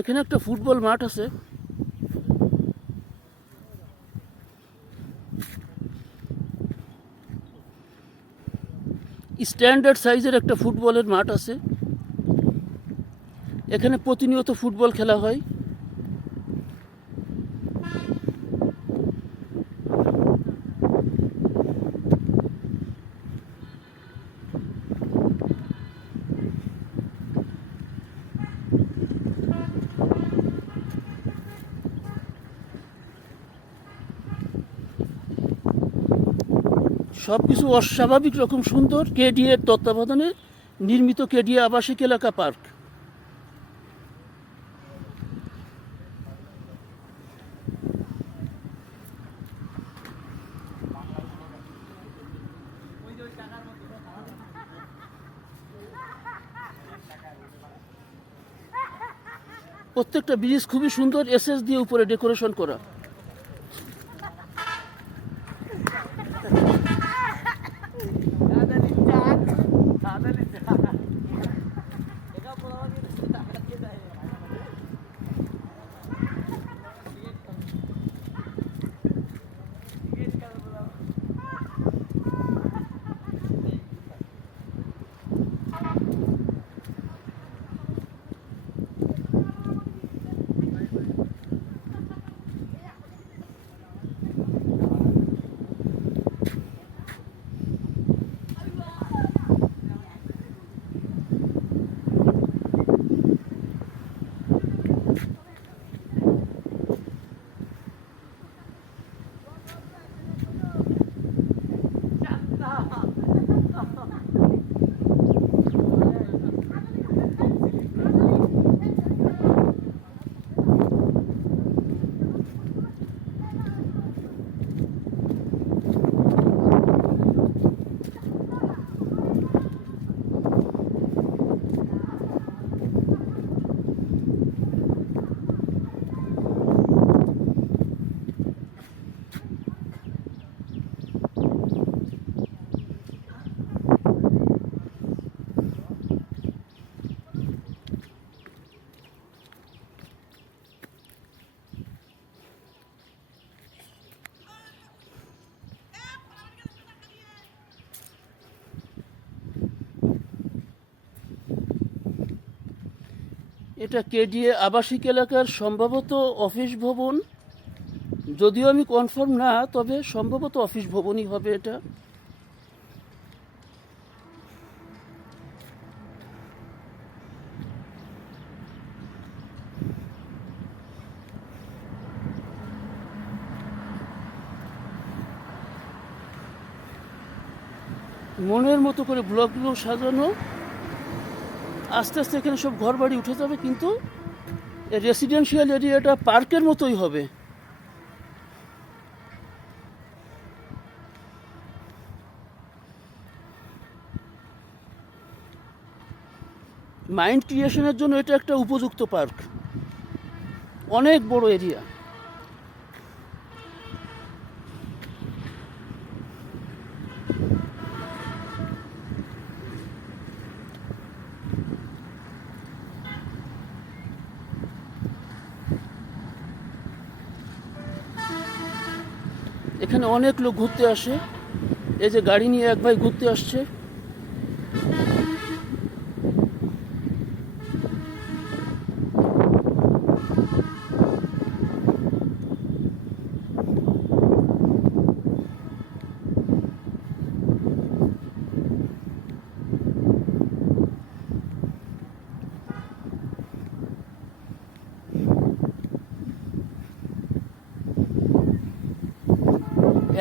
এখানে একটা ফুটবল মাঠ আছে। স্ট্যান্ডার্ড সাইজের একটা ফুটবলের মাঠ আছে। এখানে প্রতিনিয়ত ফুটবল খেলা হয়। সব কিছু অস্বাভাবিক রকম সুন্দর। কেডিএ এর তত্ত্বাবধানে নির্মিত কেডিএ আবাসিক এলাকা পার্ক। প্রত্যেকটা ব্রিজ খুবই সুন্দর, এসএস দিয়ে উপরে ডেকোরেশন করা। এটা কেডিএ আবাসিক এলাকার সম্ভবত অফিস ভবন, যদিও আমি কনফার্ম না, তবে সম্ভবত অফিস ভবনই হবে এটা। মনের মতো করে ব্লকগুলো সাজানো। আস্তে আস্তে এখানে সব ঘর বাড়ি উঠে যাবে, কিন্তু রেসিডেন্সিয়াল এরিয়াটা পার্কের মতোই হবে। মাইন্ড ক্রিয়েশনের জন্য এটা একটা উপযুক্ত পার্ক, অনেক বড় এরিয়া। এখানে অনেক লোক ঘুরতে আসে। এই যে গাড়ি নিয়ে এক ভাই ঘুরতে আসছে।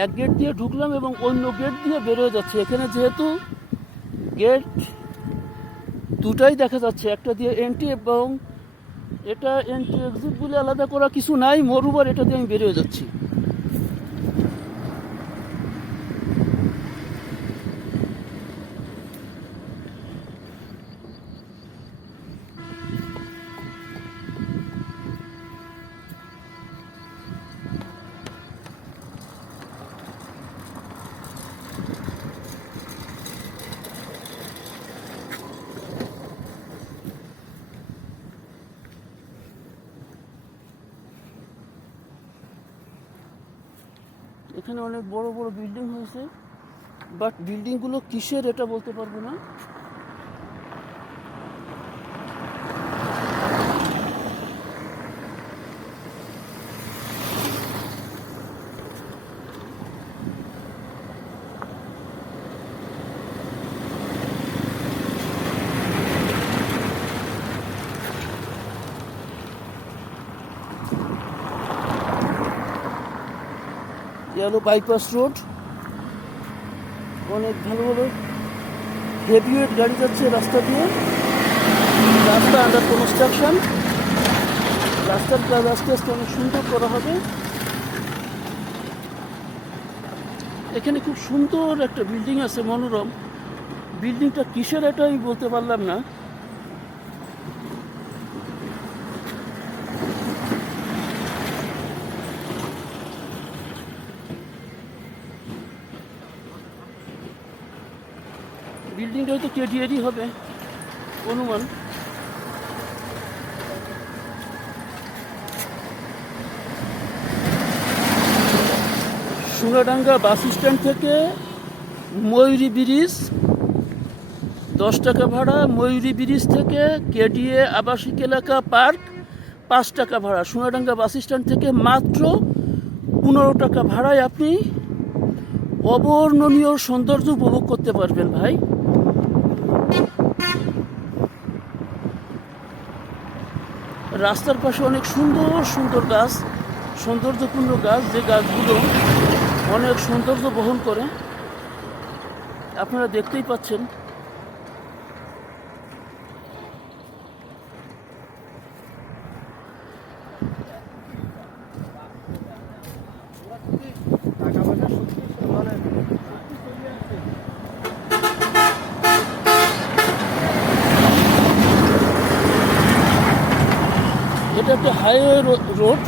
এক গেট দিয়ে ঢুকলাম এবং অন্য গেট দিয়ে বেরোয় যাচ্ছে। এখানে যেহেতু গেট দুটাই দেখা যাচ্ছে, একটা দিয়ে এন্ট্রি এবং এটা এন্ট্রি এক্সিট বলে আলাদা করা কিছু নাই। মোরওভার এটা দিয়ে আমি বেরোয় যাচ্ছি। এখানে অনেক বড় বড় বিল্ডিং হয়েছে, বাট বিল্ডিংগুলো কিসের এটা বলতে পারবো না। হলো বাইপাস রোড, অনেক ভালো ভালো হেভিওয়েট গাড়ি যাচ্ছে রাস্তা দিয়ে। রাস্তা আন্ডার কনস্ট্রাকশন, রাস্তার কাজ আস্তে আস্তে অনেক সুন্দর করা হবে। এখানে খুব সুন্দর একটা বিল্ডিং আছে, মনোরম। বিল্ডিংটা কিসের এটা আমি বলতে পারলাম না। বিল্ডিংটা হয়তো কেডিএরই হবে অনুমান। সোনাডাঙ্গা বাস স্ট্যান্ড থেকে ময়ূরী ব্রিজ 10 টাকা ভাড়া, ময়ূরী ব্রিজ থেকে কেডিএ আবাসিক এলাকা পার্ক 5 টাকা ভাড়া। সোনাডাঙ্গা বাস স্ট্যান্ড থেকে মাত্র 15 টাকা ভাড়ায় আপনি অবর্ণনীয় সৌন্দর্য উপভোগ করতে পারবেন ভাই। রাস্তার পাশে অনেক সুন্দর সুন্দর গাছ, সৌন্দর্যপূর্ণ গাছ, যে গাছগুলো অনেক সৌন্দর্য বহন করে, আপনারা দেখতেই পাচ্ছেন। এটা একটা হাইওয়ে রোড,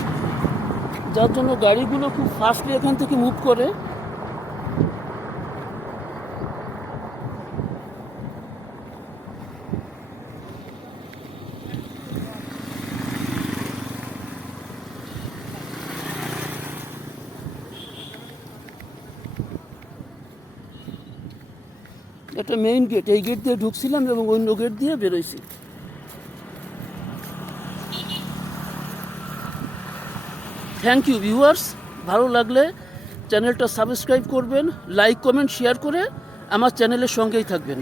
যার জন্য গাড়িগুলো খুব ফাস্টলি এখান থেকে মুভ করে। এটা মেইন গেট, এই গেট দিয়ে ঢুকছিলাম এবং অন্য গেট দিয়ে বেরোইছি। থ্যাংক ইউ ভিউয়ার্স, ভালো লাগলে চ্যানেলটা সাবস্ক্রাইব করবেন, লাইক কমেন্ট শেয়ার করে আমার চ্যানেলের সঙ্গেই থাকবেন।